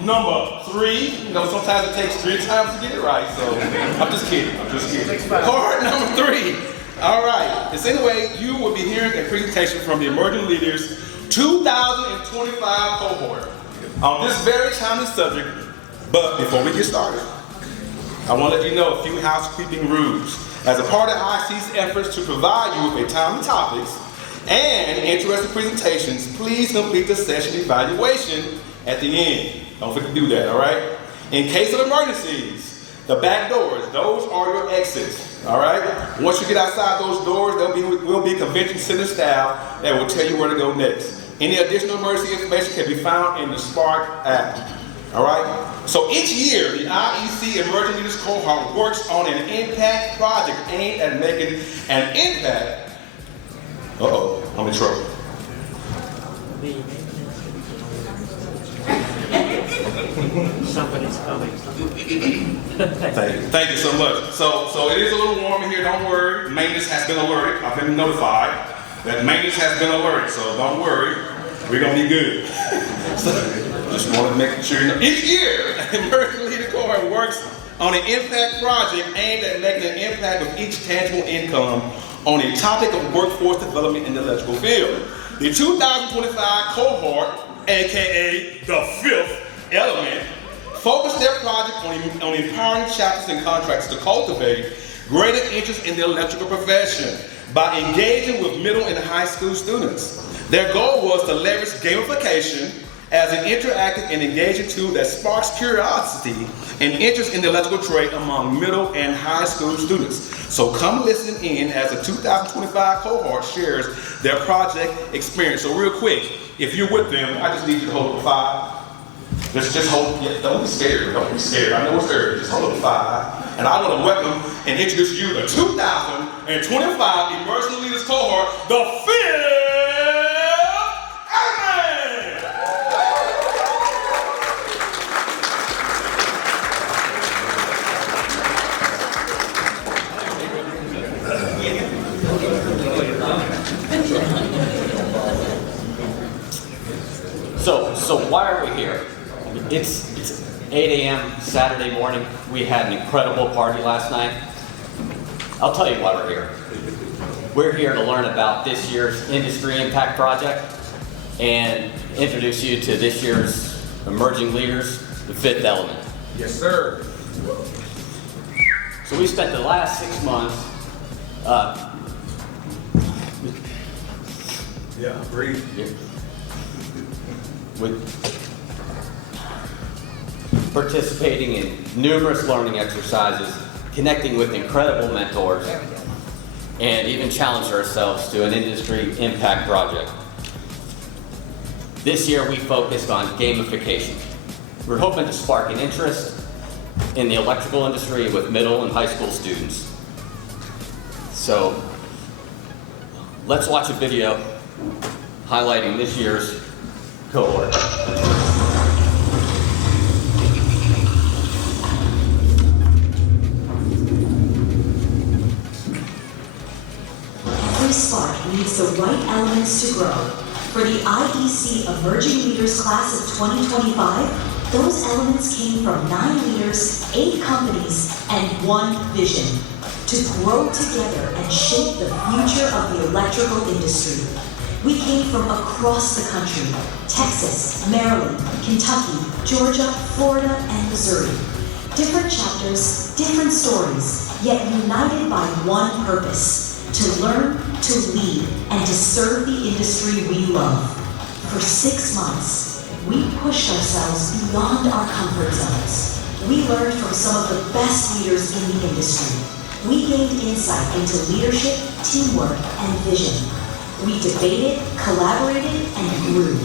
number 3. You know, sometimes it takes 3 times to get it right, so I'm just kidding. Cohort number 3. All right. And so anyway, you will be hearing a presentation from the Emerging Leaders 2025 cohort on this very timely subject. But before we get started, I want to let you know a few housekeeping rules. As a part of IC's efforts to provide you with a timely topics and interesting presentations, please complete the session evaluation at the end. Don't forget to do that, all right? In case of emergencies, the back doors, those are your exits, all right? Once you get outside those doors, will be convention center staff that will tell you where to go next. Any additional emergency information can be found in the Spark app, all right? So each year, the IEC Emerging Leaders Cohort works on an impact project aimed at making an impact. Uh-oh, I'm in trouble. Somebody's coming. Thank you so much. So it is a little warm in here, don't worry. Maintenance has been alerted. I've been notified that maintenance has been alerted, so don't worry. We're gonna be good. So, just want to make sure you know. Each year, Emerging Leader Cohort works on an impact project aimed at making an impact of each tangible income on a topic of workforce development in the electrical field. The 2025 cohort, aka the 5th element, focused their project on empowering chapters and contractors to cultivate greater interest in the electrical profession by engaging with middle and high school students. Their goal was to leverage gamification as an interactive and engaging tool that sparks curiosity and interest in the electrical trade among middle and high school students. So come listen in as the 2025 cohort shares their project experience. So real quick, if you're with them, I just need you to hold up a 5. Just hold, yeah, don't be scared, I know it's early, just hold up a 5. And I want to welcome and introduce you to the 2025 Emerging Leaders Cohort, the 5th element! So why are we here? It's 8 a.m. Saturday morning. We had an incredible party last night. I'll tell you why we're here. We're here to learn about this year's Industry Impact Project and introduce you to this year's Emerging Leaders, the 5th element. Yes, sir. So we spent the last 6 months Breathe. with participating in numerous learning exercises, connecting with incredible mentors, and even challenged ourselves to an industry impact project. This year we focused on gamification. We're hoping to spark an interest in the electrical industry with middle and high school students. So let's watch a video highlighting this year's cohort. Every spark needs the right elements to grow. For the IEC Emerging Leaders Class of 2025, those elements came from 9 leaders, 8 companies, and 1 vision: to grow together and shape the future of the electrical industry. We came from across the country: Texas, Maryland, Kentucky, Georgia, Florida, and Missouri. Different chapters, different stories, yet united by one purpose: to learn, to lead, and to serve the industry we love. For 6 months, we pushed ourselves beyond our comfort zones. We learned from some of the best leaders in the industry. We gained insight into leadership, teamwork, and vision. We debated, collaborated, and grew.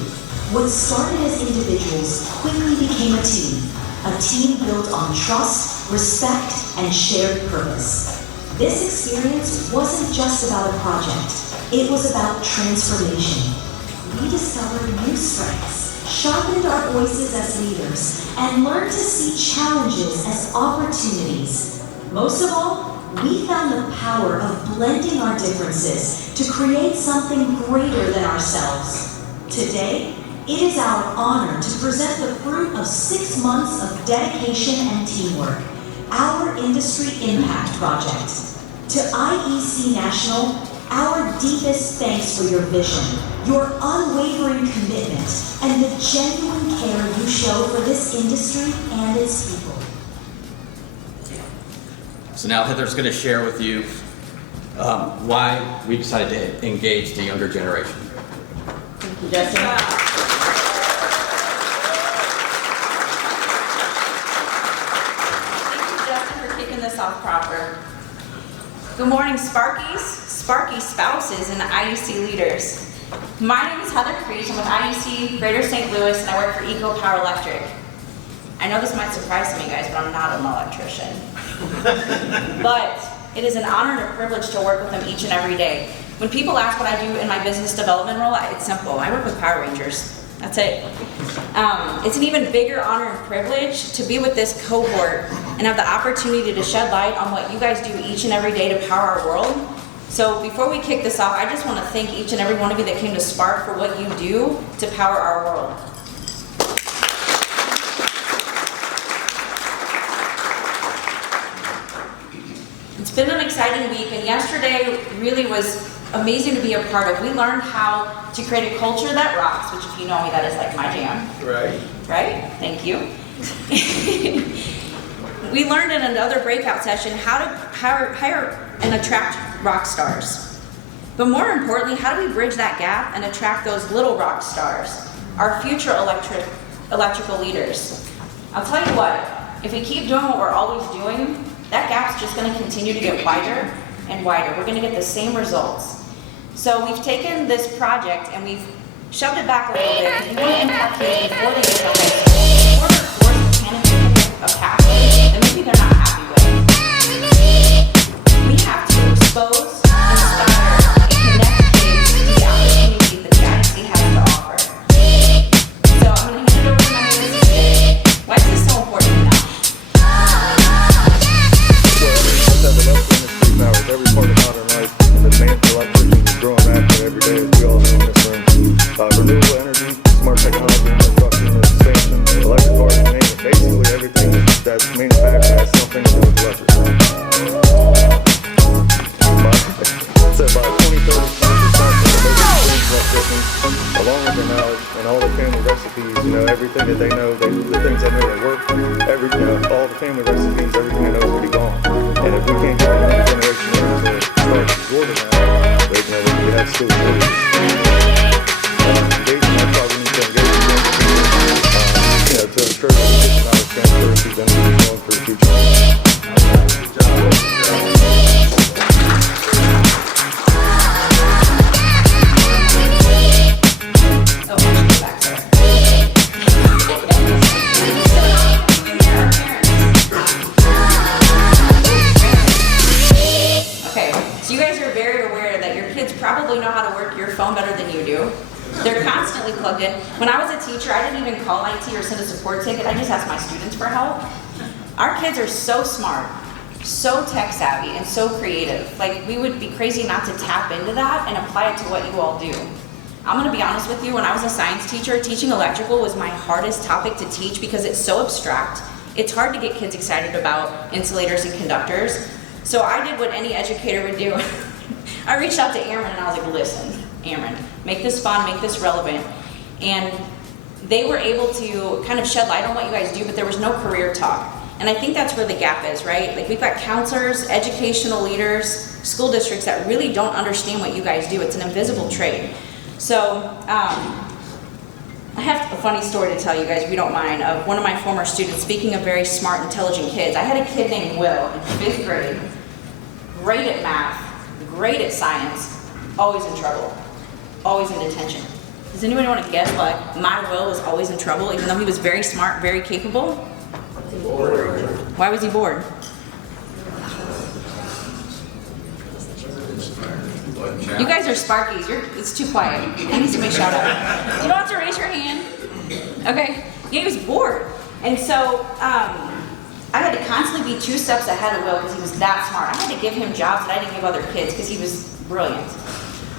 What started as individuals quickly became a team built on trust, respect, and shared purpose. This experience wasn't just about a project, it was about transformation. We discovered new strengths, sharpened our voices as leaders, and learned to see challenges as opportunities. Most of all, we found the power of blending our differences to create something greater than ourselves. Today, it is our honor to present the fruit of 6 months of dedication and teamwork, our Industry Impact Project. To IEC National, our deepest thanks for your vision, your unwavering commitment, and the genuine care you show for this industry and its people. So now Heather's going to share with you why we decided to engage the younger generation. Thank you, Justin. Thank you, Justin, for kicking this off proper. Good morning, Sparkies, Sparky spouses, and IEC leaders. My name is Heather Creech. I'm with IEC Greater St. Louis, and I work for Eco Power Electric. I know this might surprise some of you guys, but I'm not an electrician. But it is an honor and a privilege to work with them each and every day. When people ask what I do in my business development role, it's simple. I work with Power Rangers. That's it. It's an even bigger honor and privilege to be with this cohort and have the opportunity to shed light on what you guys do each and every day to power our world. So before we kick this off, I just want to thank each and every one of you that came to Spark for what you do to power our world. It's been an exciting week, and yesterday really was amazing to be a part of. We learned how to create a culture that rocks, which if you know me, that is like my jam. Right. Right? Thank you. We learned in another breakout session how to hire and attract rock stars. But more importantly, how do we bridge that gap and attract those little rock stars, our future electrical leaders? I'll tell you what, if we keep doing what we're always doing, that gap's just going to continue to get wider and wider. We're going to get the same results. So we've taken this project and we've shoved it back a little bit because we want to impact kids before they get to high school. Before they're forced to pick a pathway that maybe they're not happy with. We have to expose, inspire, and connect kids to the opportunity that the IC has to offer. So I'm going to hand it over to my name today. Why is this so important now? Every part of modern life, and the demand for electricity is growing rapidly every day, as we all know in this room. Renewable energy, smart technology, infrastructure, and expansion, electric cars, you name it. Basically, everything that's manufactured has something to do with electricity. So by 2030, 20% of the electricians, along with their knowledge and all their family recipes, everything that they know, the things they know they work, all the family recipes, everything they know is already gone. And if we can't get the younger generation to start absorbing that, we have still shortages. Engaging, that's why we need to engage with younger people, to ensure that we get the knowledge transfer to them going for the future. Probably know how to work your phone better than you do. They're constantly plugged in. When I was a teacher, I didn't even call IT or send a support ticket. I just asked my students for help. Our kids are so smart, so tech savvy, and so creative. Like, we would be crazy not to tap into that and apply it to what you all do. I'm gonna be honest with you, when I was a science teacher, teaching electrical was my hardest topic to teach because it's so abstract. It's hard to get kids excited about insulators and conductors. So I did what any educator would do. I reached out to Aaron and I was like, listen, Aaron, make this fun, make this relevant. And they were able to kind of shed light on what you guys do, but there was no career talk. And I think that's where the gap is, right? Like, we've got counselors, educational leaders, school districts that really don't understand what you guys do. It's an invisible trade. So I have a funny story to tell you guys, if you don't mind, of one of my former students. Speaking of very smart, intelligent kids, I had a kid named Will in 5th grade, great at math, great at science, always in trouble, always in detention. Does anybody want to guess why my Will was always in trouble, even though he was very smart, very capable? Bored. Why was he bored? You guys are Sparkies. It's too quiet. I need somebody shout out. You don't have to raise your hand. Okay. Yeah, he was bored. And so I had to constantly be 2 steps ahead of Will because he was that smart. I had to give him jobs that I didn't give other kids because he was brilliant.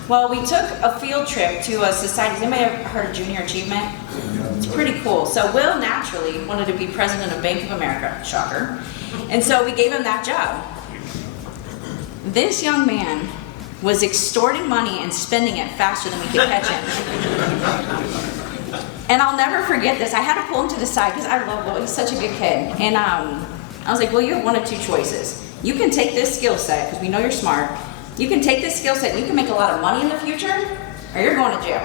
Well, we took a field trip to a society. Has anybody ever heard of Junior Achievement? It's pretty cool. So Will naturally wanted to be president of Bank of America, shocker. And so we gave him that job. This young man was extorting money and spending it faster than we could catch him. And I'll never forget this. I had to pull him to the side because I love Will. He's such a good kid. And I was like, well, you have one of two choices. You can take this skill set, because we know you're smart. You can take this skill set and you can make a lot of money in the future, or you're going to jail.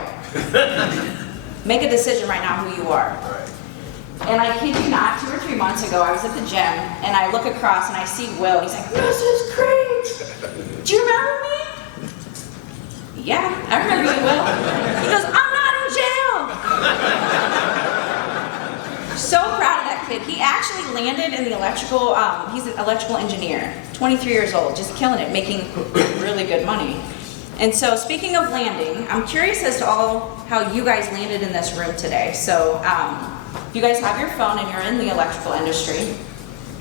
Make a decision right now who you are. And I kid you not, 2 or 3 months ago, I was at the gym, and I look across and I see Will, and he's like, Mrs. Criggs, do you remember me? Yeah, I remember you, Will. He goes, I'm not in jail. So proud of that kid. He actually landed in the electrical, he's an electrical engineer, 23 years old, just killing it, making really good money. And so speaking of landing, I'm curious as to how you guys landed in this room today. So if you guys have your phone and you're in the electrical industry,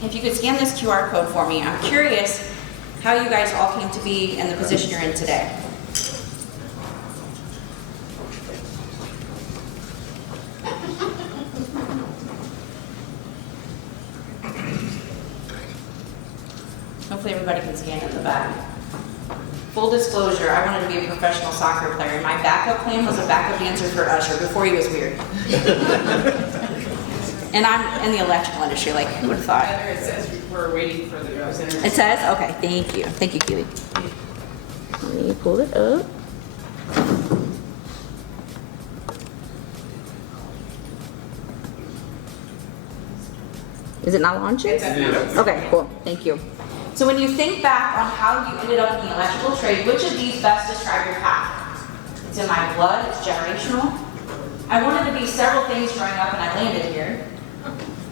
if you could scan this QR code for me, I'm curious how you guys all came to be in the position you're in today. Hopefully everybody can scan in the back. Full disclosure, I wanted to be a professional soccer player, and my backup plan was a backup dancer for Usher before he was weird. And I'm in the electrical industry, like, who would have thought? It says we're waiting for the representative. It says? Okay, thank you. Thank you, Keely. Let me pull it up. Is it not launching? It's at now. Okay, cool. Thank you. So when you think back on how you ended up in the electrical trade, which of these best describe your path? It's in my blood, it's generational. I wanted to be several things growing up and I landed here.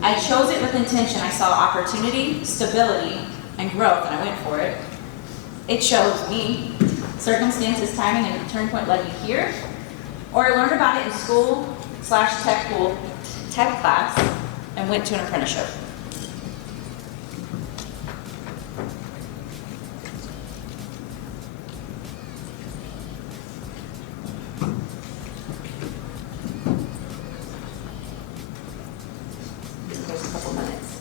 I chose it with intention. I saw opportunity, stability, and growth, and I went for it. It chose me. Circumstances, timing, and a turning point led me here. Or I learned about it in school / tech class and went to an apprenticeship. There's a couple minutes.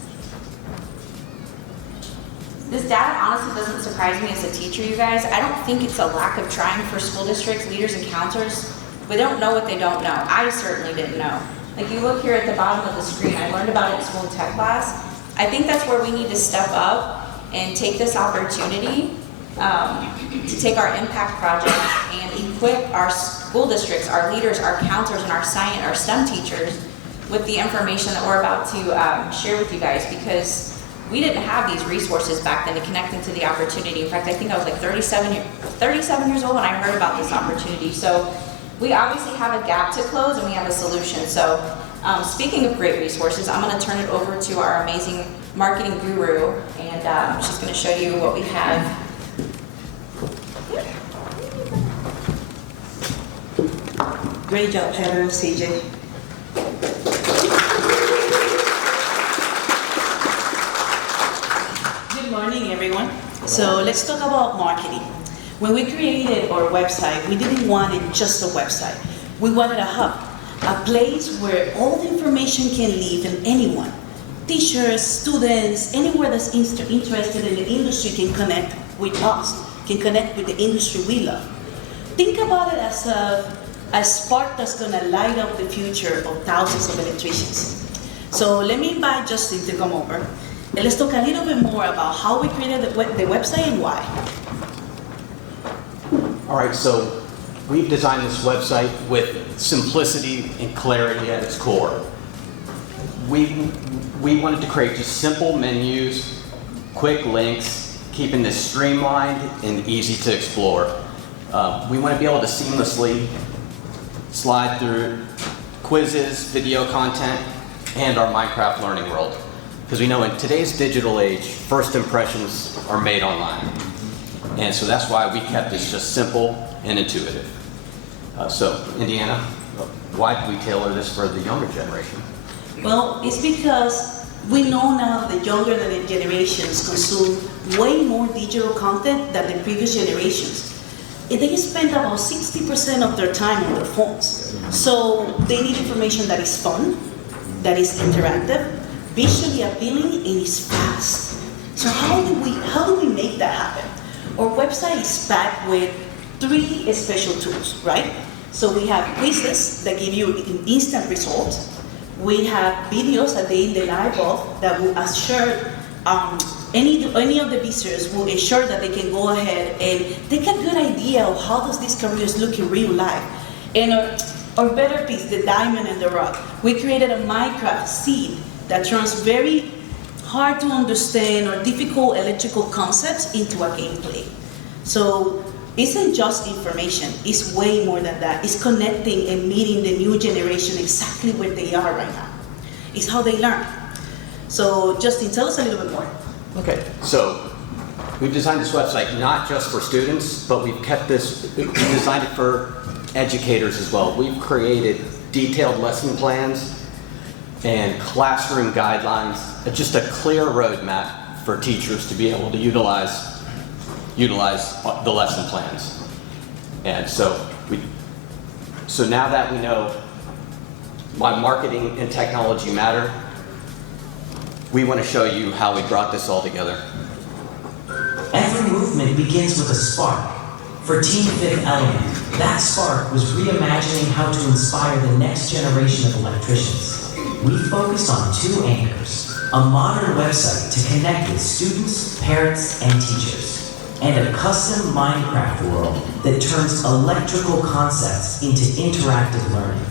This data honestly doesn't surprise me as a teacher, you guys. I don't think it's a lack of trying for school districts, leaders, and counselors. They don't know what they don't know. I certainly didn't know. Like you look here at the bottom of the screen, I learned about it in school and tech class. I think that's where we need to step up and take this opportunity to take our impact projects and equip our school districts, our leaders, our counselors, and our science, our STEM teachers with the information that we're about to share with you guys, because we didn't have these resources back then to connect them to the opportunity. In fact, I think I was like 37 years old when I heard about this opportunity. So we obviously have a gap to close and we have a solution. So speaking of great resources, I'm going to turn it over to our amazing marketing guru, and she's going to show you what we have. Great job, Heather and CJ. Good morning, everyone. So let's talk about marketing. When we created our website, we didn't want it just a website. We wanted a hub, a place where all the information can live and anyone, teachers, students, anywhere that's interested in the industry can connect with us, can connect with the industry we love. Think about it as a spark that's going to light up the future of thousands of electricians. So let me invite Justin to come over and let's talk a little bit more about how we created the website and why. All right, so we've designed this website with simplicity and clarity at its core. We wanted to create just simple menus, quick links, keeping this streamlined and easy to explore. We want to be able to seamlessly slide through quizzes, video content, and our Minecraft learning world. Because we know in today's digital age, first impressions are made online. And so that's why we kept this just simple and intuitive. So, Indiana, why did we tailor this for the younger generation? Well, it's because we know now the younger generations consume way more digital content than the previous generations. they spend about 60% of their time on their phones. So they need information that is fun, that is interactive, visually appealing, and is fast. So how do we make that happen? Our website is packed with 3 special tools, right? So we have quizzes that give you an instant result. We have videos at the end live of that will assure any of the visitors will ensure that they can go ahead and take a good idea of how does this career look in real life. And our better piece, the diamond and the rock, we created a Minecraft seed that turns very hard to understand or difficult electrical concepts into a gameplay. So it isn't just information, it's way more than that. It's connecting and meeting the new generation exactly where they are right now. It's how they learn. So Justin, tell us a little bit more. Okay, so we've designed this website not just for students, but we've designed it for educators as well. We've created detailed lesson plans and classroom guidelines, just a clear roadmap for teachers to be able to utilize the lesson plans. And so now that we know why marketing and technology matter, we want to show you how we brought this all together. Every movement begins with a spark. For Team Fifth Element, that spark was reimagining how to inspire the next generation of electricians. We focused on 2 anchors, a modern website to connect with students, parents, and teachers, and a custom Minecraft world that turns electrical concepts into interactive learning.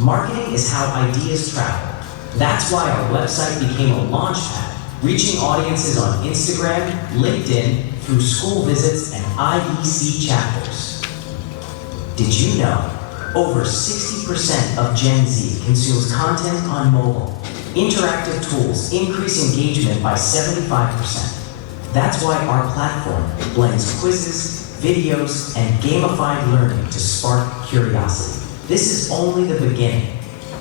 Marketing is how ideas travel. That's why our website became a launchpad, reaching audiences on Instagram, LinkedIn, through school visits and IEC chapters. Did you know over 60% of Gen Z consumes content on mobile? Interactive tools increase engagement by 75%. That's why our platform blends quizzes, videos, and gamified learning to spark curiosity. This is only the beginning.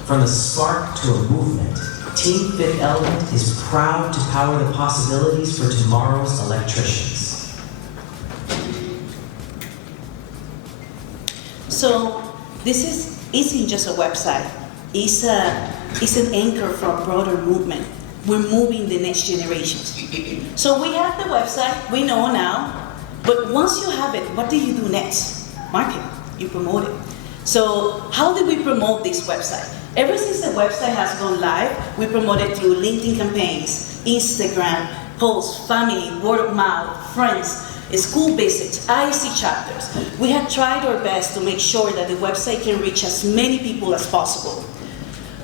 From the spark to a movement, Team Fifth Element is proud to power the possibilities for tomorrow's electricians. So this isn't just a website. It's an anchor for a broader movement. We're moving the next generations. So we have the website, we know now, but once you have it, what do you do next? Market, you promote it. So how do we promote this website? Ever since the website has gone live, we promote it through LinkedIn campaigns, Instagram, posts, family, word of mouth, friends, school visits, IEC chapters. We have tried our best to make sure that the website can reach as many people as possible.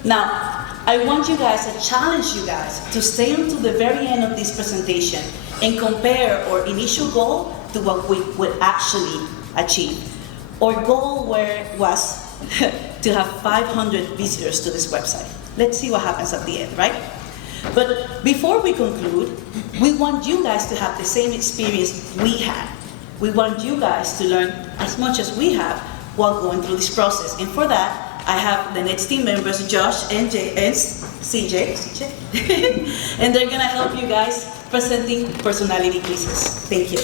Now, I want you guys, I challenge you guys to stay until the very end of this presentation and compare our initial goal to what we would actually achieve. Our goal was to have 500 visitors to this website. Let's see what happens at the end, right? But before we conclude, we want you guys to have the same experience we had. We want you guys to learn as much as we have while going through this process. And for that, I have the next team members, Josh and CJ, and they're gonna help you guys presenting personality quizzes. Thank you.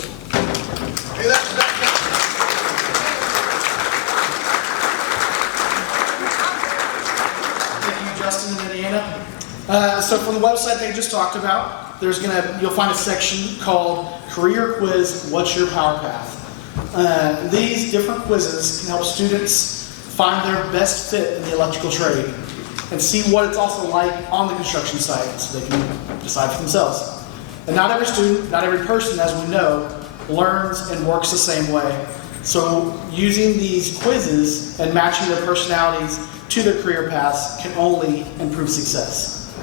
Justin and Indiana. So from the website they just talked about, you'll find a section called Career Quiz, What's Your Power Path? These different quizzes can help students find their best fit in the electrical trade and see what it's also like on the construction site so they can decide for themselves. And not every student, not every person, as we know, learns and works the same way. So using these quizzes and matching their personalities to their career paths can only improve success.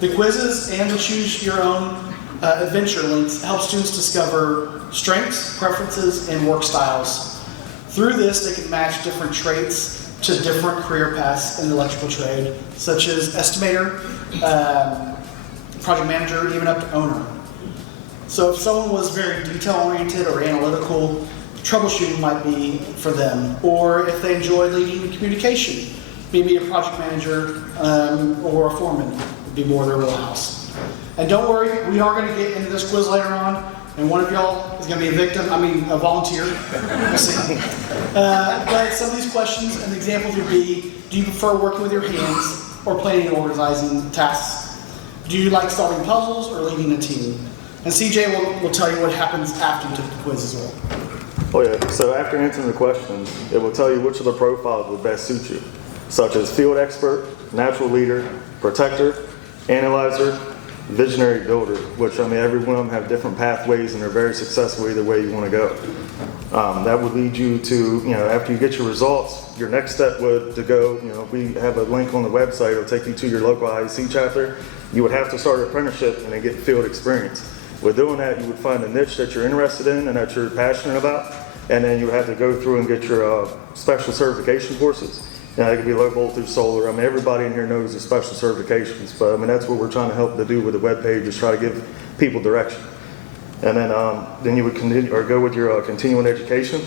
The quizzes and the choose your own adventure links help students discover strengths, preferences, and work styles. Through this, they can match different traits to different career paths in the electrical trade, such as estimator, project manager, even up to owner. So if someone was very detail-oriented or analytical, troubleshooting might be for them. Or if they enjoy leading communication, maybe a project manager or a foreman would be more their wheelhouse. And don't worry, we are going to get into this quiz later on. and one of y'all is going to be a volunteer. We'll see. But some of these questions and examples would be, do you prefer working with your hands or planning and organizing tasks? Do you like solving puzzles or leading a team? And CJ will tell you what happens after you take the quiz as well. Oh yeah, so after answering the questions, it will tell you which of the profiles would best suit you, such as field expert, natural leader, protector, analyzer, visionary builder, which every one of them have different pathways and they're very successful either way you want to go. That would lead you to, after you get your results, your next step would to go, we have a link on the website, it'll take you to your local IEC chapter. You would have to start an apprenticeship and then get field experience. With doing that, you would find a niche that you're interested in and that you're passionate about, and then you would have to go through and get your special certification courses. It could be low voltage solar. Everybody in here knows the special certifications, but that's what we're trying to help to do with the webpage, is try to give people direction. And then you would continue or go with your continuing education,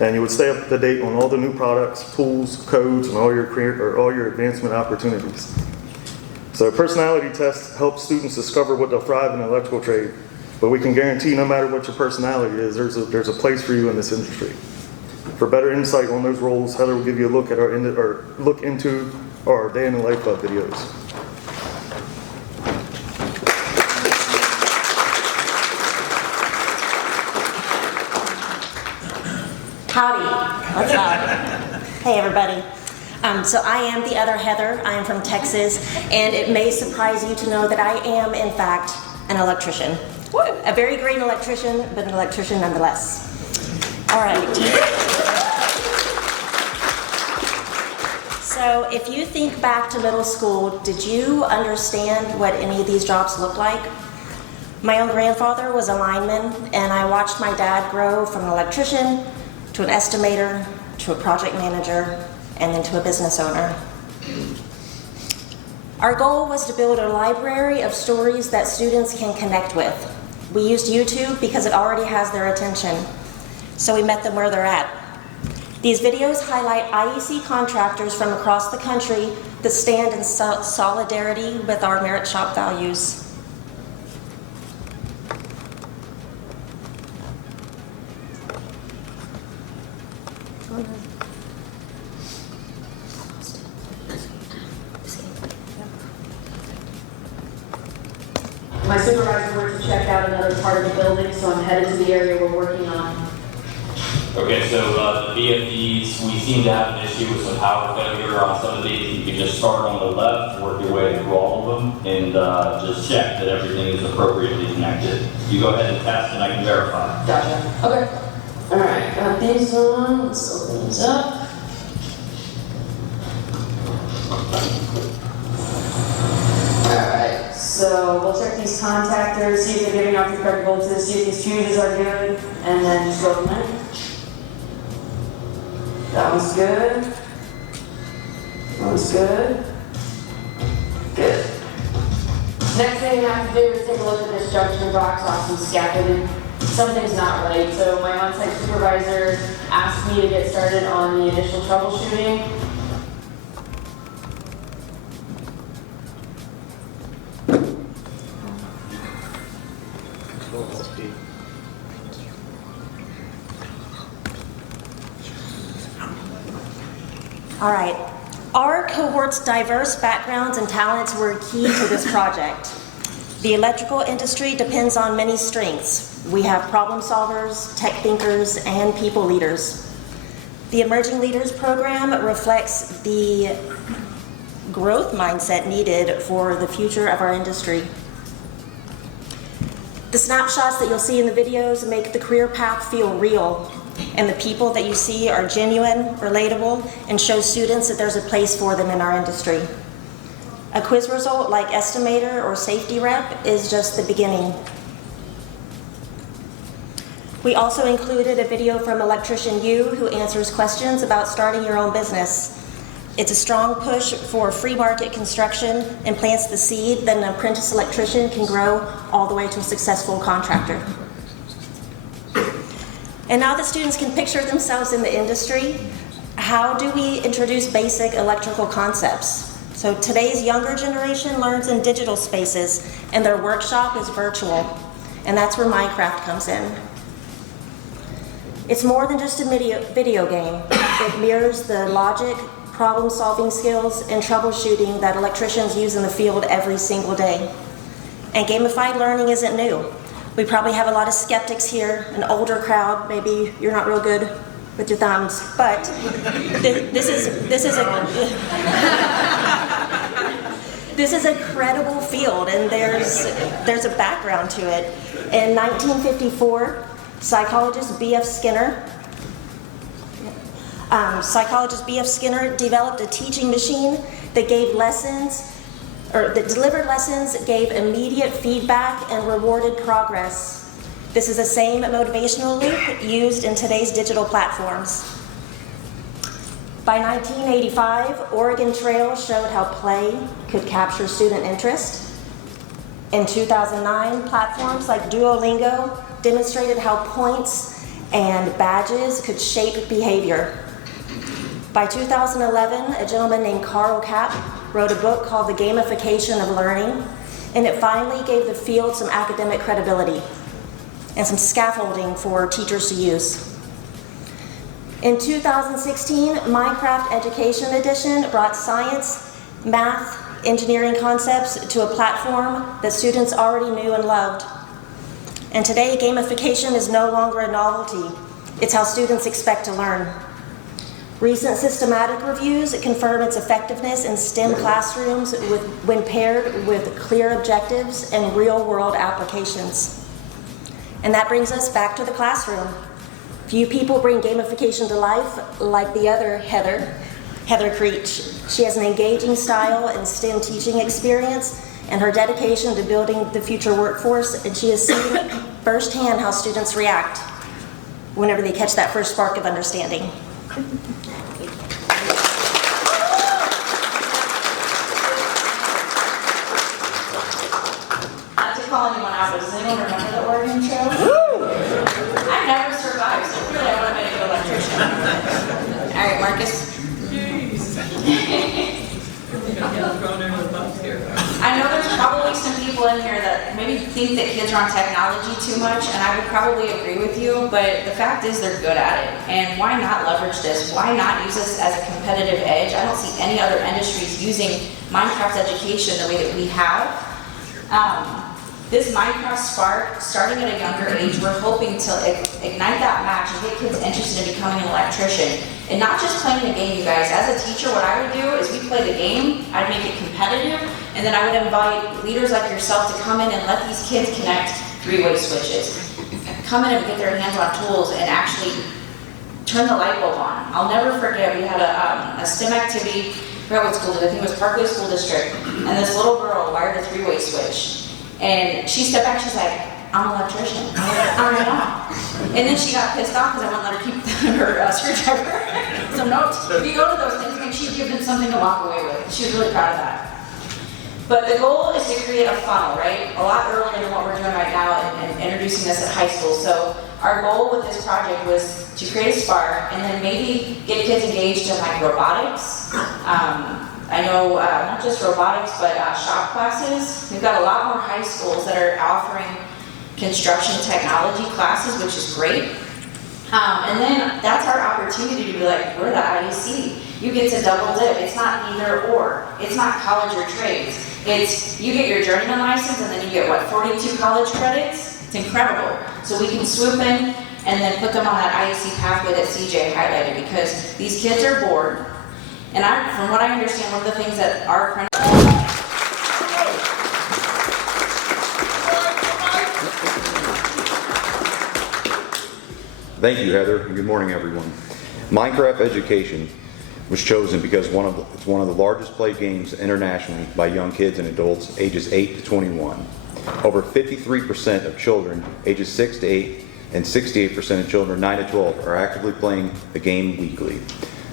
and you would stay up to date on all the new products, tools, codes, and all your advancement opportunities. So personality tests help students discover what they'll thrive in the electrical trade. But we can guarantee no matter what your personality is, there's a place for you in this industry. For better insight on those roles, Heather will give you a look at look into our day in the life of videos. Howdy, what's up? Hey everybody. So I am the other Heather. I am from Texas, and it may surprise you to know that I am, in fact, an electrician. A very great electrician, but an electrician nonetheless. All right. So if you think back to middle school, did you understand what any of these jobs look like? My own grandfather was a lineman, and I watched my dad grow from an electrician to an estimator to a project manager and then to a business owner. Our goal was to build a library of stories that students can connect with. We used YouTube because it already has their attention, so we met them where they're at. These videos highlight IEC contractors from across the country that stand in solidarity with our merit shop values. My supervisor went to check out another part of the building, so I'm headed to the area we're working on. Okay, so the VFDs, we seem to have an issue with some power failure on some of these. You can just start on the left, work your way through all of them, and just check that everything is appropriately connected. You go ahead and test, and I can verify. Gotcha. Okay. All right, got these on. Let's open these up. Alright, so we'll check these contactors, see if they're giving off the correct voltage, see if these fuses are good, and then just go from there. That one's good. That one's good. Good. Next thing we have to do is take a look at this junction box off some scaffolding. Something's not right, so my on-site supervisor asked me to get started on the initial troubleshooting. All right. Our cohort's diverse backgrounds and talents were key to this project. The electrical industry depends on many strengths. We have problem solvers, tech thinkers, and people leaders. The Emerging Leaders program reflects the growth mindset needed for the future of our industry. The snapshots that you'll see in the videos make the career path feel real, and the people that you see are genuine, relatable, and show students that there's a place for them in our industry. A quiz result like estimator or safety rep is just the beginning. We also included a video from Electrician U who answers questions about starting your own business. It's a strong push for free market construction and plants the seed that an apprentice electrician can grow all the way to a successful contractor. And now the students can picture themselves in the industry. How do we introduce basic electrical concepts? So today's younger generation learns in digital spaces, and their workshop is virtual. and that's where Minecraft comes in. It's more than just a video game. It mirrors the logic, problem-solving skills, and troubleshooting that electricians use in the field every single day. And gamified learning isn't new. We probably have a lot of skeptics here, an older crowd. Maybe you're not real good with your thumbs, but this is a credible field, and there's a background to it. In 1954, psychologist B.F. Skinner developed a teaching machine that gave lessons, or that delivered lessons, gave immediate feedback, and rewarded progress. This is the same motivational loop used in today's digital platforms. By 1985, Oregon Trail showed how play could capture student interest. In 2009, platforms like Duolingo demonstrated how points and badges could shape behavior. By 2011, a gentleman named Carl Kapp wrote a book called The Gamification of Learning, and it finally gave the field some academic credibility and some scaffolding for teachers to use. In 2016, Minecraft Education Edition brought science, math, engineering concepts to a platform that students already knew and loved. And today, gamification is no longer a novelty. It's how students expect to learn. Recent systematic reviews confirm its effectiveness in STEM classrooms when paired with clear objectives and real-world applications. And that brings us back to the classroom. Few people bring gamification to life like the other Heather Creech. She has an engaging style and STEM teaching experience, and her dedication to building the future workforce, and she has seen firsthand how students react whenever they catch that first spark of understanding. Not to call anyone out, but does anyone remember the Oregon Trail? I never survived, so really I would have been a good electrician. All right, Marcus. I know there's probably some people in here that maybe think that kids are on technology too much, and I would probably agree with you, but the fact is they're good at it. And why not leverage this? Why not use this as a competitive edge? I don't see any other industries using Minecraft education the way that we have. This Minecraft spark, starting at a younger age, we're hoping to ignite that match and get kids interested in becoming an electrician. And not just playing the game, you guys. As a teacher, what I would do is we play the game, I'd make it competitive, and then I would invite leaders like yourself to come in and let these kids connect three-way switches. Come in and get their hands on tools and actually turn the light bulb on. I'll never forget, we had a STEM activity, I forgot what school it was, I think it was Parkway School District, and this little girl wired a three-way switch. And she stepped back, she's like, I'm an electrician. I know. And then she got pissed off because I wouldn't let her keep her screwdriver. So notes, if you go to those things, make sure you give them something to walk away with. She was really proud of that. But the goal is to create a funnel, right? A lot earlier than what we're doing right now and introducing this at high school. So our goal with this project was to create a spark and then maybe get kids engaged in like robotics. I know not just robotics, but shop classes. We've got a lot more high schools that are offering construction technology classes, which is great. And then that's our opportunity to be like, we're the IEC. You get to double dip. It's not either or. It's not college or trades. It's you get your journeyman license and then you get what, 42 college credits? It's incredible. So we can swoop in and then put them on that IEC pathway that CJ highlighted because these kids are bored. And from what I understand, one of the things that our friends... Thank you, Heather, and good morning, everyone. Minecraft Education was chosen because it's one of the largest played games internationally by young kids and adults ages 8 to 21. Over 53% of children ages 6 to 8 and 68% of children 9 to 12 are actively playing the game weekly.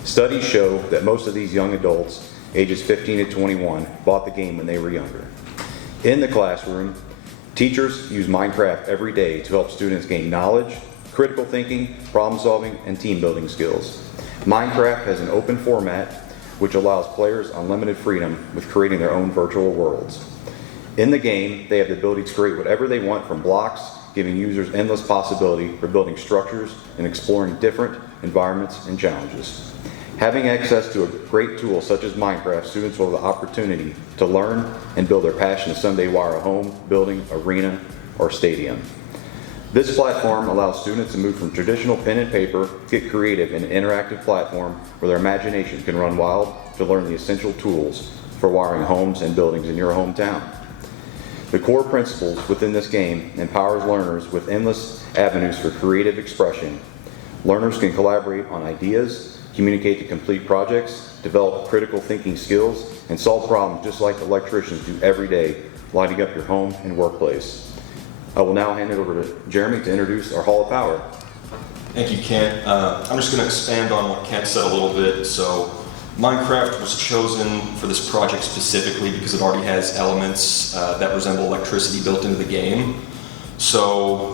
Studies show that most of these young adults, ages 15 to 21, bought the game when they were younger. In the classroom, teachers use Minecraft every day to help students gain knowledge, critical thinking, problem solving, and team building skills. Minecraft has an open format which allows players unlimited freedom with creating their own virtual worlds. In the game, they have the ability to create whatever they want from blocks giving users endless possibility for building structures and exploring different environments and challenges. Having access to a great tool such as Minecraft, students will have the opportunity to learn and build their passion to someday wire a home, building, arena, or stadium. This platform allows students to move from traditional pen and paper, get creative in an interactive platform where their imagination can run wild to learn the essential tools for wiring homes and buildings in your hometown. The core principles within this game empowers learners with endless avenues for creative expression. Learners can collaborate on ideas, communicate to complete projects, develop critical thinking skills, and solve problems just like electricians do every day, lighting up your home and workplace. I will now hand it over to Jeremy to introduce our Hall of Power. Thank you, Kent. I'm just going to expand on what Kent said a little bit. So, Minecraft was chosen for this project specifically because it already has elements that resemble electricity built into the game. So,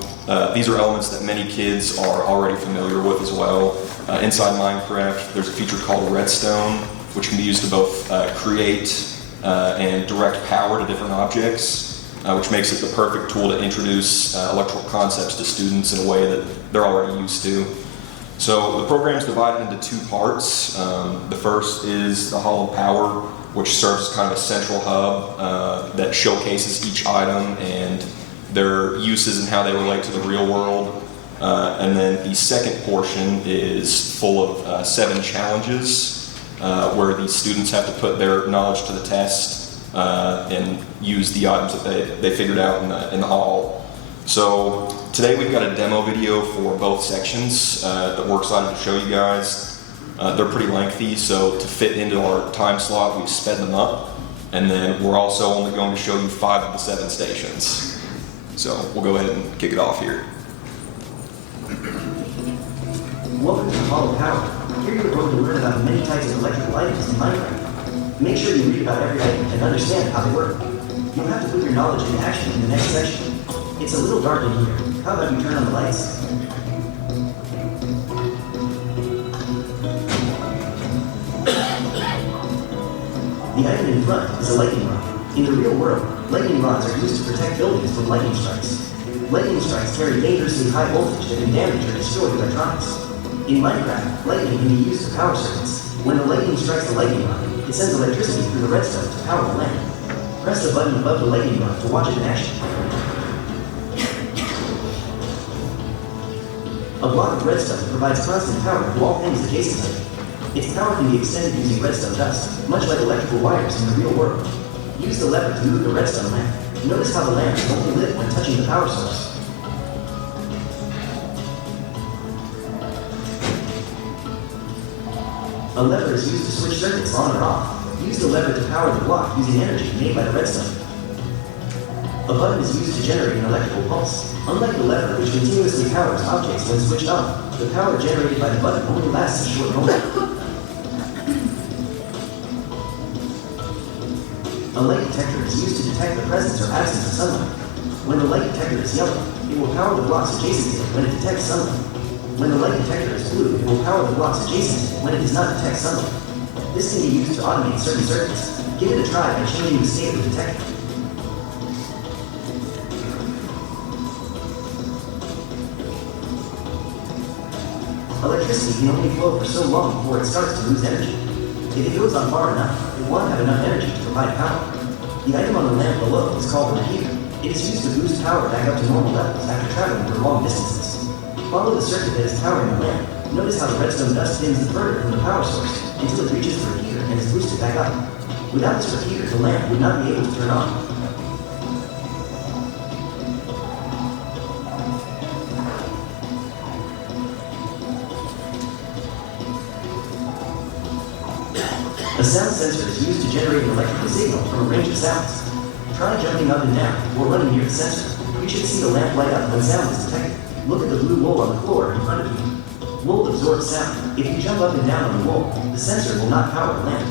these are elements that many kids are already familiar with as well. Inside Minecraft, there's a feature called redstone, which can be used to both create and direct power to different objects. Which makes it the perfect tool to introduce electrical concepts to students in a way that they're already used to. So the program is divided into two parts. The first is the Hall of Power, which serves as kind of a central hub that showcases each item and their uses and how they relate to the real world. And then the second portion is full of 7 challenges where these students have to put their knowledge to the test and use the items that they figured out in the hall. So today we've got a demo video for both sections that we're excited to show you guys. They're pretty lengthy, so to fit into our time slot, we've sped them up. And then we're also only going to show you 5 of the 7 stations. So we'll go ahead and kick it off here. Welcome to the Hall of Power. Here you're going to learn about many types of electrical items in Minecraft. Make sure you read about every item and understand how they work. You'll have to put your knowledge into action in the next section. It's a little dark in here. How about you turn on the lights? The item in front is a lightning rod. In the real world, lightning rods are used to protect buildings from lightning strikes. Lightning strikes carry dangerously high voltage that can damage or destroy electronics. In Minecraft, lightning can be used to power circuits. When the lightning strikes the lightning rod, it sends electricity through the redstone to power the lamp. Press the button above the lightning rod to watch it in action. A block of redstone provides constant power to all things adjacent to it. Its power can be extended using redstone dust, much like electrical wires in the real world. Use the lever to move the redstone lamp. Notice how the lamp is only lit when touching the power source. A lever is used to switch circuits on or off. Use the lever to power the block using energy made by the redstone. A button is used to generate an electrical pulse. Unlike the lever, which continuously powers objects when switched on, the power generated by the button only lasts a short moment. A light detector is used to detect the presence or absence of sunlight. When the light detector is yellow, it will power the blocks adjacent to it when it detects sunlight. When the light detector is blue, it will power the blocks adjacent to it when it does not detect sunlight. This can be used to automate certain circuits. Give it a try by changing the state of the detector. Electricity can only flow for so long before it starts to lose energy. If it goes on far enough, it won't have enough energy to provide power. The item on the lamp below is called a repeater. It is used to boost power back up to normal levels after traveling for long distances. Follow the circuit that is powering the lamp. Notice how the redstone dust thins the further from the power source until it reaches the repeater and is boosted back up. Without this repeater, the lamp would not be able to turn on. A sound sensor is used to generate an electrical signal from a range of sounds. Try jumping up and down or running near the sensor. You should see the lamp light up when sound is detected. Look at the blue wool on the floor in front of you. Wool absorbs sound. If you jump up and down on the wool, the sensor will not power the lamp.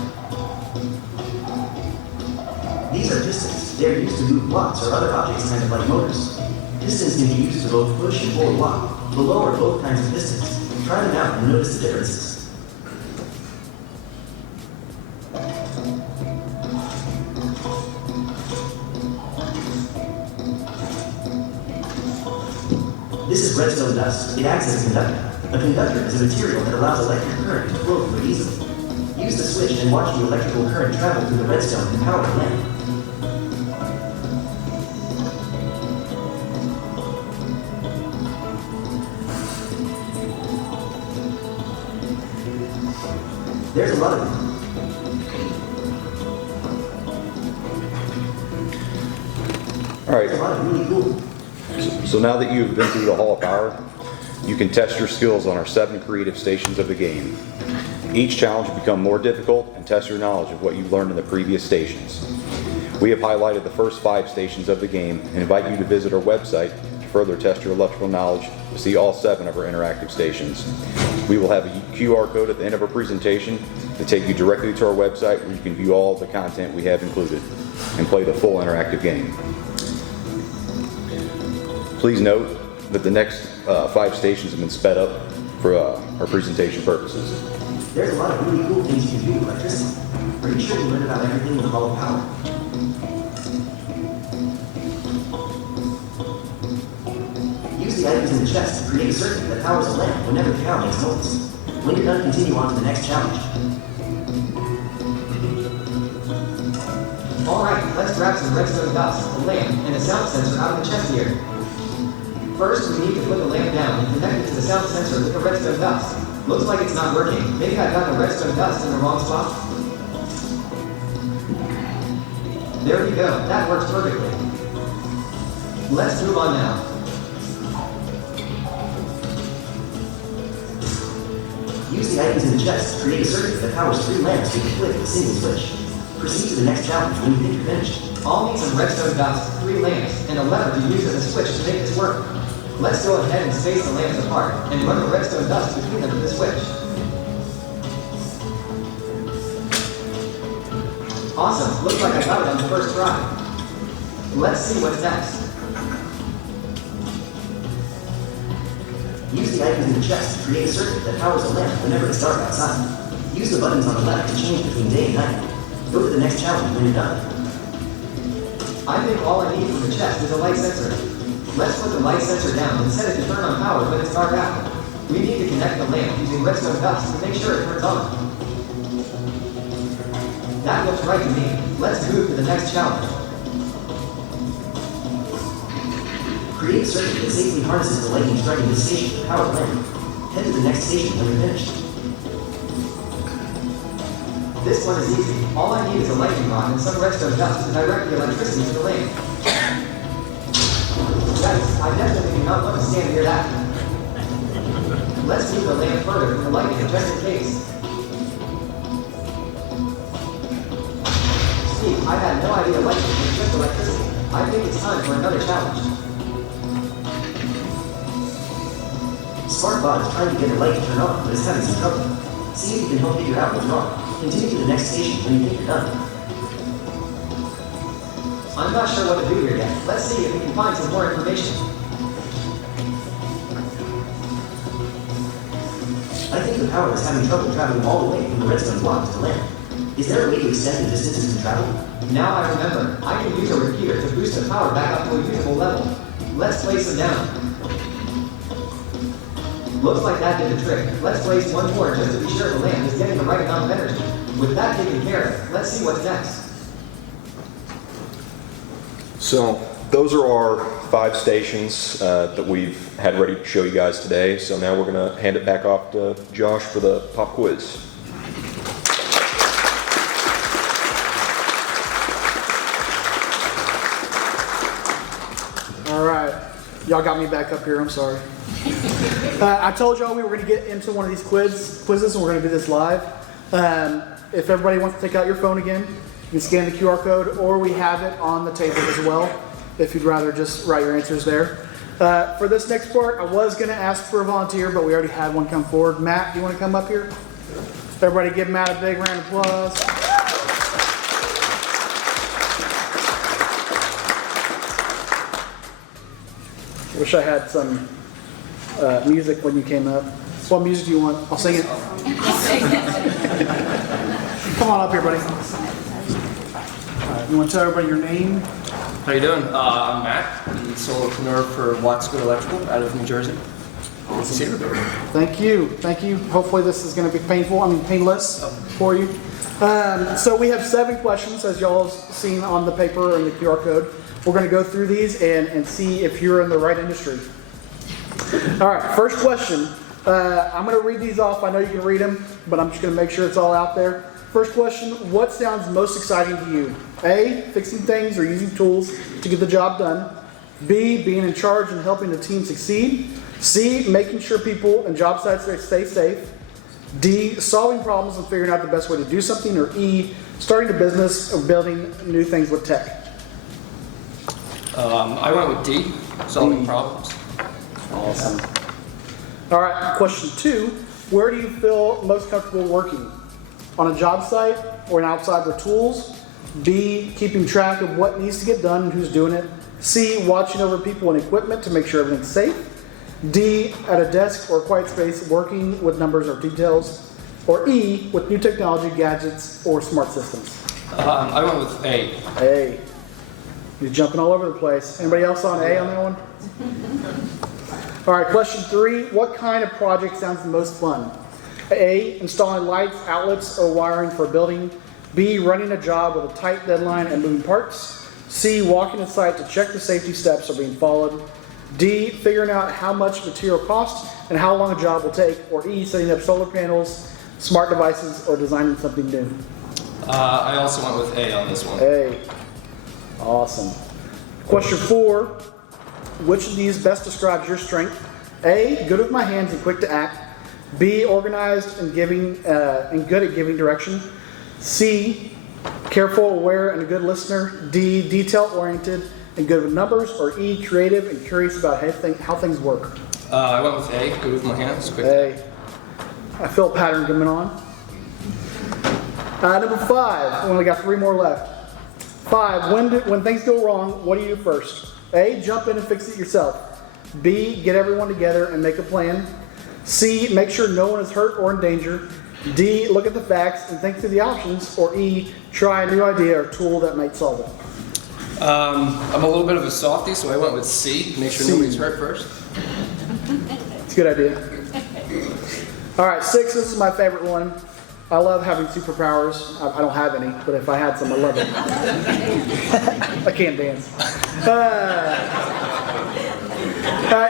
These are pistons. They are used to move blocks or other objects kind of like motors. Pistons can be used to both push and pull a block. Below are both kinds of pistons. Try them out and notice the differences. This is redstone dust. It acts as a conductor. A conductor is a material that allows electric current to flow through it easily. Use the switch and watch the electrical current travel through the redstone and power the lamp. There's a lot of them. All right. There's a lot of really cool. So now that you've been through the Hall of Power, you can test your skills on our 7 creative stations of the game. Each challenge will become more difficult and test your knowledge of what you've learned in the previous stations. We have highlighted the first 5 stations of the game and invite you to visit our website to further test your electrical knowledge to see all 7 of our interactive stations. We will have a QR code at the end of our presentation to take you directly to our website where you can view all of the content we have included and play the full interactive game. Please note that the next 5 stations have been sped up for our presentation purposes. There's a lot of really cool things you can do with electricity. Are you sure you learned about everything in the Hall of Power? Use the items in the chest to create a circuit that powers a lamp whenever the cow makes noise. When you're done, continue on to the next challenge. Alright, let's grab some redstone dust, a lamp, and a sound sensor out of the chest here. First, we need to put the lamp down and connect it to the sound sensor with the redstone dust. Looks like it's not working. Maybe I got the redstone dust in the wrong spot. There we go. That works perfectly. Let's move on now. Use the items in the chest to create a circuit that powers 3 lamps with a flick of a single switch. Proceed to the next challenge when you think you're finished. I'll need some redstone dust, 3 lamps, and a lever to use as a switch to make this work. Let's go ahead and space the lamps apart and run the redstone dust between them with the switch. Awesome, looks like I got it on the first try. Let's see what's next. Use the items in the chest to create a circuit that powers a lamp whenever it's dark outside. Use the buttons on the left to change between day and night. Go to the next challenge when you're done. I think all I need from the chest is a light sensor. Let's put the light sensor down and set it to turn on power when it's dark out. We need to connect the lamp using redstone dust to make sure it turns on. That looks right to me. Let's move to the next challenge. Create a circuit that safely harnesses the lightning striking the station to power the lamp. Head to the next station when you're finished. This one is easy. All I need is a lightning rod and some redstone dust to direct the electricity to the lamp. Guys, I definitely do not want to stand near that. Let's move the lamp further from the lightning just in case. Steve, I had no idea lightning was just electricity. I think it's time for another challenge. SparkBot is trying to get the light to turn on, but it's having some trouble. See if you can help figure out what's wrong. Continue to the next station when you think you're done. I'm not sure what to do here yet. Let's see if we can find some more information. I think the power is having trouble traveling all the way from the redstone block to the lamp. Is there a way to extend the distance it can travel? Now I remember. I can use a repeater to boost the power back up to a usable level. Let's place them down. Looks like that did the trick. Let's place one more just to be sure the lamp is getting the right amount of energy. With that taken care of, let's see what's next. So those are our 5 stations that we've had ready to show you guys today. So now we're going to hand it back off to Josh for the pop quiz. All right. Y'all got me back up here. I'm sorry. I told y'all we were going to get into one of these quizzes, and we're going to do this live. If everybody wants to take out your phone again, you can scan the QR code, or we have it on the table as well, if you'd rather just write your answers there. For this next part, I was going to ask for a volunteer, but we already had one come forward. Matt, do you want to come up here? Everybody give Matt a big round of applause. Wish I had some music when you came up. What music do you want? I'll sing it. Come on up here, buddy. All right, you want to tell everybody your name, How you doing? I'm Matt, the solopreneur for Watts Good Electrical out of New Jersey. Thank you. Thank you. Hopefully this is going to be painless for you. So we have 7 questions, as y'all have seen on the paper and the QR code. We're going to go through these and see if you're in the right industry. All right, first question. I'm going to read these off. I know you can read them, but I'm just going to make sure it's all out there. First question, what sounds most exciting to you? A, fixing things or using tools to get the job done. B, being in charge and helping the team succeed. C, making sure people and job sites stay safe. D, solving problems and figuring out the best way to do something. Or E, starting a business or building new things with tech. I went with D, solving problems. Awesome. All right, question 2, where do you feel most comfortable working? On a job site or outside with tools? B, keeping track of what needs to get done and who's doing it. C, watching over people and equipment to make sure everything's safe. D, at a desk or quiet space working with numbers or details. Or E, with new technology, gadgets, or smart systems. I went with A. A. You're jumping all over the place. Anybody else on A on that one? All right, question 3, what kind of project sounds the most fun? A, installing lights, outlets, or wiring for a building. B, running a job with a tight deadline and moving parts. C, walking a site to check the safety steps are being followed. D, figuring out how much material costs and how long a job will take. Or E, setting up solar panels, smart devices, or designing something new. I also went with A on this one. A. Awesome. Question 4, which of these best describes your strength? A, good with my hands and quick to act. B, organized and giving and good at giving direction. C, careful, aware, and a good listener. D, detail-oriented and good with numbers. Or E, creative and curious about how things work. I went with A, good with my hands, quick. A. I feel a pattern coming on. Number 5, we only got 3 more left. 5, when things go wrong, what do you do first? A, jump in and fix it yourself. B, get everyone together and make a plan. C, make sure no one is hurt or in danger. D, look at the facts and think through the options. Or E, try a new idea or tool that might solve it. I'm a little bit of a softie, so I went with C, make sure nobody's hurt first. It's a good idea. All right, 6, this is my favorite one. I love having superpowers. I don't have any, but if I had some, I love it. I can't dance.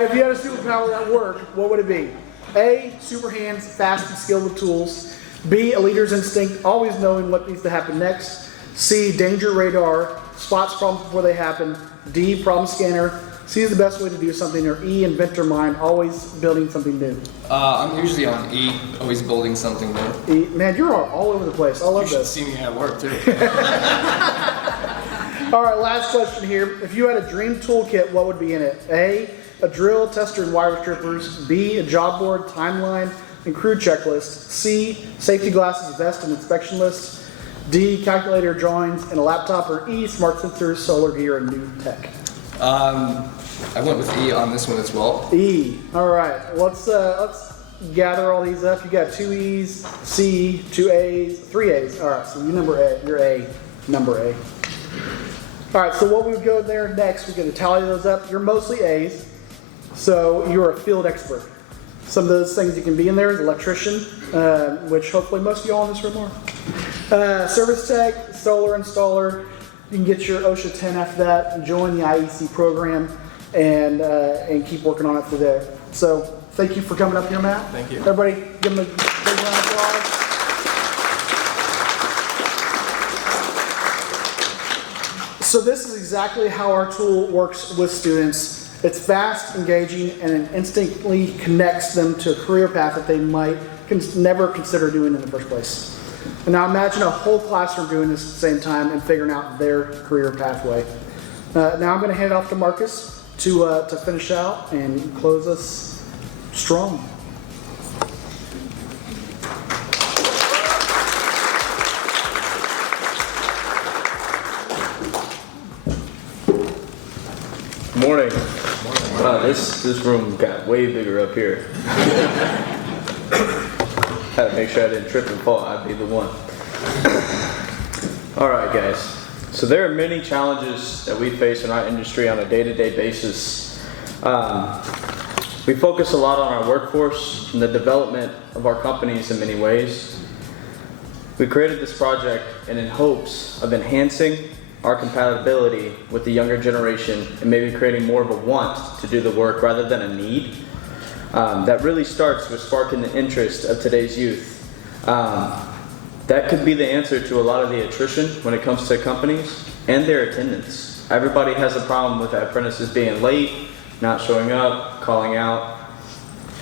If you had a superpower at work, what would it be? A, super hands, fast and skilled with tools. B, a leader's instinct, always knowing what needs to happen next. C, danger radar, spots problems before they happen. D, problem scanner, sees the best way to do something. Or E, inventor mind, always building something new. I'm usually on E, always building something new. E, man, you're all over the place. I love this. You should see me at work too. All right, last question here. If you had a dream toolkit, what would be in it? A, a drill, tester, and wire strippers. B, a job board, timeline, and crew checklist. C, safety glasses, vest, and inspection list. D, calculator, drawings, and a laptop. Or E, smart sensors, solar gear, and new tech. I went with E on this one as well. E. All right. Let's gather all these up. You got 2 E's, C, 2 A's, 3 A's. All right. So you number A. You're A. Number A. All right. So what we would go there next, we're going to tally those up. You're mostly A's, so you're a field expert. Some of those things you can be in there is electrician, which hopefully most of y'all in this room are. Service tech, solar installer. You can get your OSHA 10 after that and join the IEC program and keep working on it through there. So thank you for coming up here, Matt. Thank you. Everybody, give him a big round of applause. So this is exactly how our tool works with students. It's fast, engaging, and it instantly connects them to a career path that they might never consider doing in the first place. And now imagine a whole classroom doing this at the same time and figuring out their career pathway. Now I'm going to hand it off to Marcus to finish out and close us strong. Morning. Wow, this room got way bigger up here. Had to make sure I didn't trip and fall. I'd be the one. All right, guys. So there are many challenges that we face in our industry on a day-to-day basis. We focus a lot on our workforce and the development of our companies in many ways. We created this project in hopes of enhancing our compatibility with the younger generation and maybe creating more of a want to do the work rather than a need. That really starts with sparking the interest of today's youth. That could be the answer to a lot of the attrition when it comes to companies and their attendance. Everybody has a problem with apprentices being late, not showing up, calling out.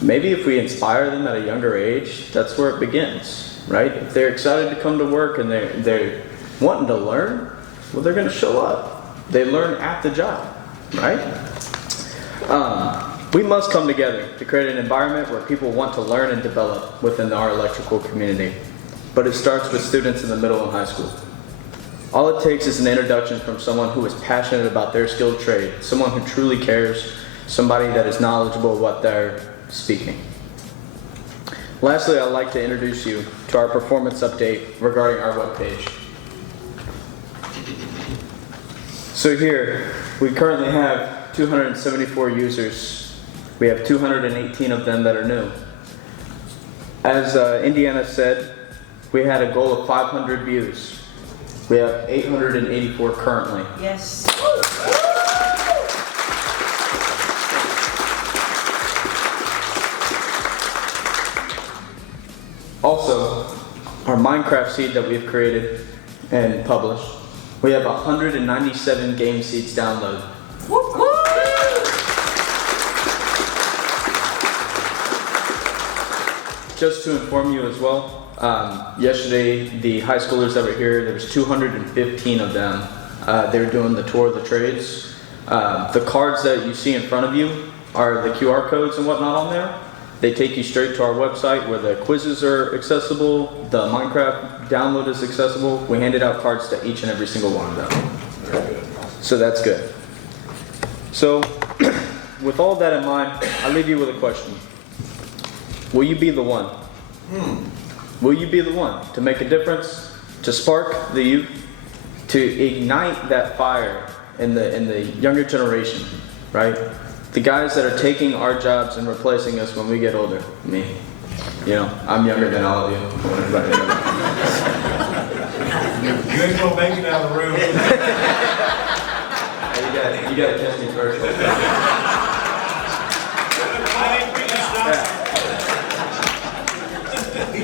Maybe if we inspire them at a younger age, that's where it begins, right? If they're excited to come to work and they're wanting to learn, well, they're going to show up. They learn at the job, right? We must come together to create an environment where people want to learn and develop within our electrical community. But it starts with students in the middle and high school. All it takes is an introduction from someone who is passionate about their skilled trade, someone who truly cares, somebody that is knowledgeable of what they're speaking. Lastly, I'd like to introduce you to our performance update regarding our webpage. So here, we currently have 274 users. We have 218 of them that are new. As Indiana said, we had a goal of 500 views. We have 884 currently. Yes. Also, our Minecraft seed that we've created and published, we have 197 game seeds downloaded. Just to inform you as well, yesterday the high schoolers that were here, there was 215 of them. They were doing the tour of the trades. The cards that you see in front of you are the QR codes and whatnot on there. They take you straight to our website where the quizzes are accessible, the Minecraft download is accessible. We handed out cards to each and every single one of them. So that's good. So with all that in mind, I leave you with a question. Will you be the one? Will you be the one to make a difference, to spark the youth, to ignite that fire in the younger generation, right? The guys that are taking our jobs and replacing us when we get older. Me. You know, I'm younger than all of you. I want everybody to know that. You ain't gonna make it out of the room. Hey, you gotta catch me first.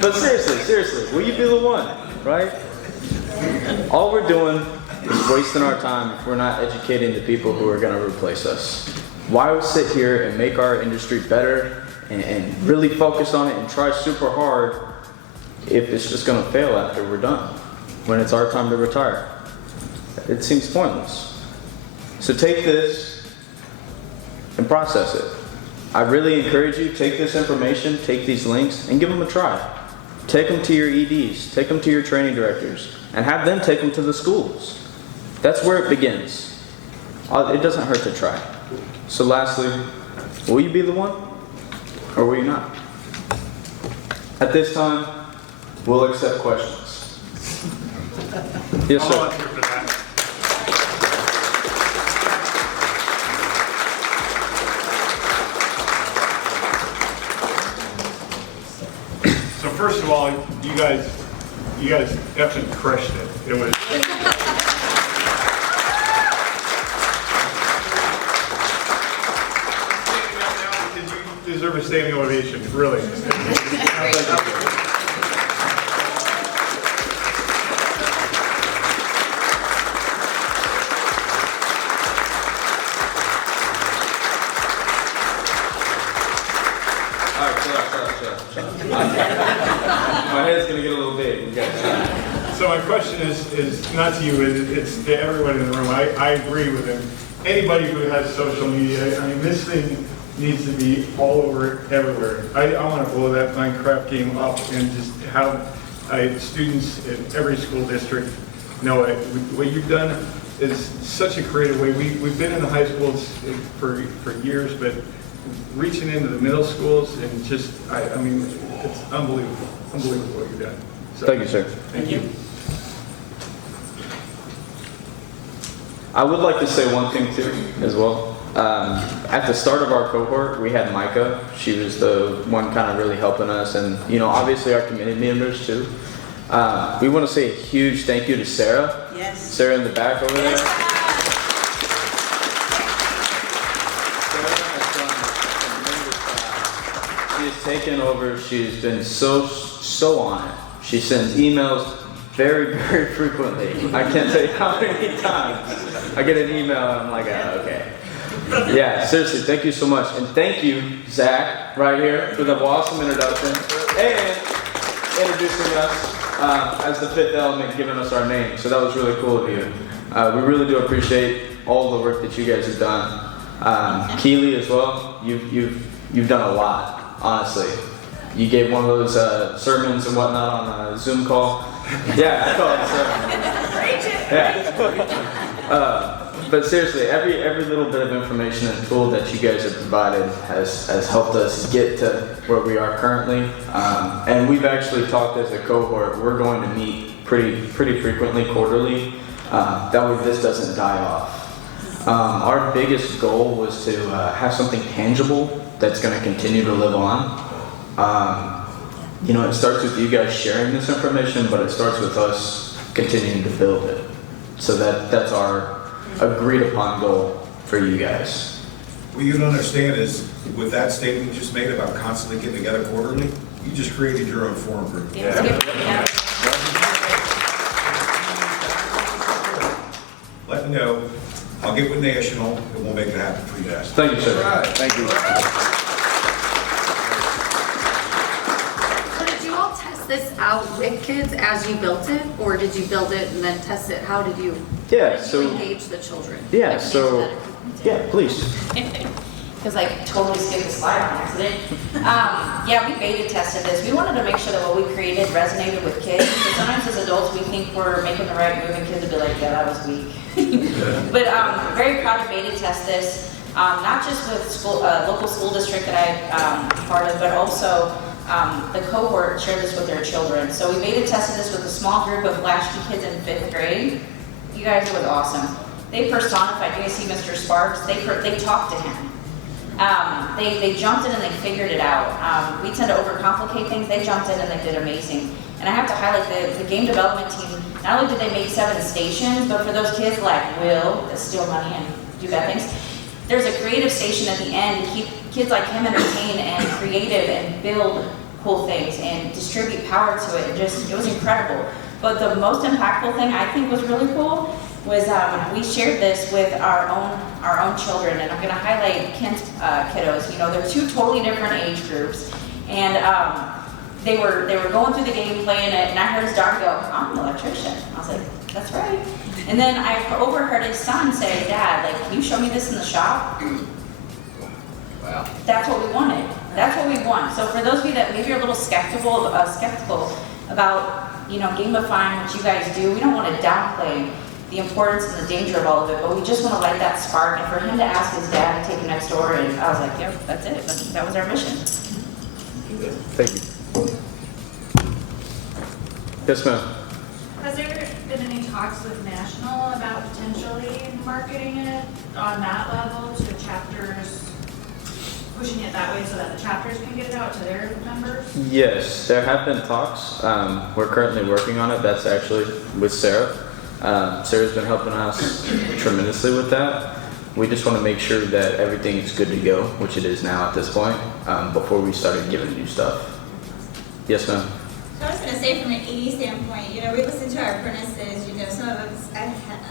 But seriously, will you be the one, right? All we're doing is wasting our time if we're not educating the people who are going to replace us. Why sit here and make our industry better and really focus on it and try super hard if it's just going to fail after we're done, when it's our time to retire? It seems pointless. So take this and process it. I really encourage you, take this information, take these links, and give them a try. Take them to your EDs, take them to your training directors, and have them take them to the schools. That's where it begins. It doesn't hurt to try. So lastly, will you be the one, or will you not? At this time, we'll accept questions. Yes, sir. So first of all, you guys effing crushed it. It was. You deserve a standing ovation, really. My head's gonna get a little big. So my question is not to you, it's to everyone in the room. I agree with him. Anybody who has social media, I mean, this thing needs to be all over everywhere. I want to blow that Minecraft game up and just have students in every school district know it. What you've done is such a creative way. We've been in the high schools for years, but reaching into the middle schools and just, I mean, it's unbelievable. Unbelievable what you've done. So, thank you, sir. Thank you. I would like to say one thing too, as well. At the start of our cohort, we had Micah. She was the one kind of really helping us, and obviously our community members too. We want to say a huge thank you to Sarah. Yes. Sarah in the back over there. She has taken over. She's been so on it. She sends emails very, very frequently. I can't tell you how many times I get an email and I'm like, okay. Yeah, seriously, thank you so much. And thank you, Zach, right here, for the awesome introduction and introducing us as the fifth element, giving us our name. So that was really cool of you. We really do appreciate all the work that you guys have done. Keely as well, you've done a lot. Honestly, you gave one of those sermons and whatnot on a Zoom call. Yeah, I call it a sermon. Yeah. But seriously, every little bit of information and tool that you guys have provided has helped us get to where we are currently. And we've actually talked as a cohort. We're going to meet pretty frequently, quarterly. That way this doesn't die off. Our biggest goal was to have something tangible that's going to continue to live on. It starts with you guys sharing this information, but it starts with us continuing to build it. So that's our agreed upon goal for you guys. What you don't understand is, with that statement you just made about constantly getting together quarterly, you just created your own forum group. Yeah. Let me know. I'll get with National and we'll make it happen for you guys. Thank you, sir. All right. Thank you. So did you all test this out with kids as you built it, or did you build it and then test it? How did you engage the children? Yeah, so, yeah, please. Because I totally skipped the slide on accident. Yeah, we beta tested this. We wanted to make sure that what we created resonated with kids. Because sometimes as adults, we think we're making the right move, and kids will be like, yeah, that was weak. But very proud to beta test this, not just with local school district that I'm part of, but also the cohort shared this with their children. So we beta tested this with a small group of latchkey kids in 5th grade. You guys, it was awesome. They personified, you guys see Mr. Sparks, they talked to him. They jumped in and they figured it out. We tend to overcomplicate things. They jumped in and they did amazing. And I have to highlight the game development team. Not only did they make 7 stations, but for those kids like Will that steal money and do bad things, there's a creative station at the end to keep kids like him entertained and creative and build cool things and distribute power to it. It was incredible. But the most impactful thing I think was really cool was we shared this with our own children, and I'm going to highlight Kent's kiddos. They're 2 totally different age groups, and they were going through the game, playing it, and I heard his daughter go, "I'm an electrician." I was like, "That's right." And then I overheard his son say, "Dad, can you show me this in the shop?" Wow. That's what we wanted. That's what we want. So for those of you that maybe are a little skeptical about gamifying what you guys do, we don't want to downplay the importance and the danger of all of it, but we just want to light that spark. And for him to ask his dad to take him next door, and I was like, yep, that's it. That was our mission. Thank you. Yes, ma'am. Has there been any talks with National about potentially marketing it on that level to chapters, pushing it that way so that the chapters can get it out to their members? Yes, there have been talks. We're currently working on it. That's actually with Sarah. Sarah's been helping us tremendously with that. We just want to make sure that everything is good to go, which it is now at this point, before we started giving new stuff. Yes, ma'am. So I was going to say, from an ED standpoint, we listen to our apprentices.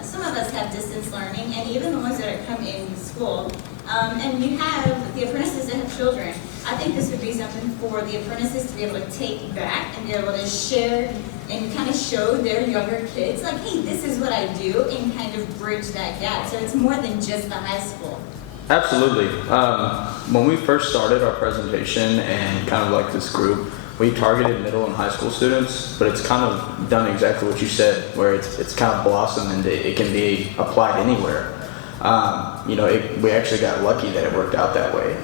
Some of us have distance learning, and even the ones that are come in school. And you have the apprentices that have children. I think this would be something for the apprentices to be able to take back and be able to share and kind of show their younger kids, like, hey, this is what I do, and kind of bridge that gap. So it's more than just the high school. Absolutely. When we first started our presentation and kind of like this group, we targeted middle and high school students, but it's kind of done exactly what you said, where it's kind of blossomed and it can be applied anywhere. We actually got lucky that it worked out that way.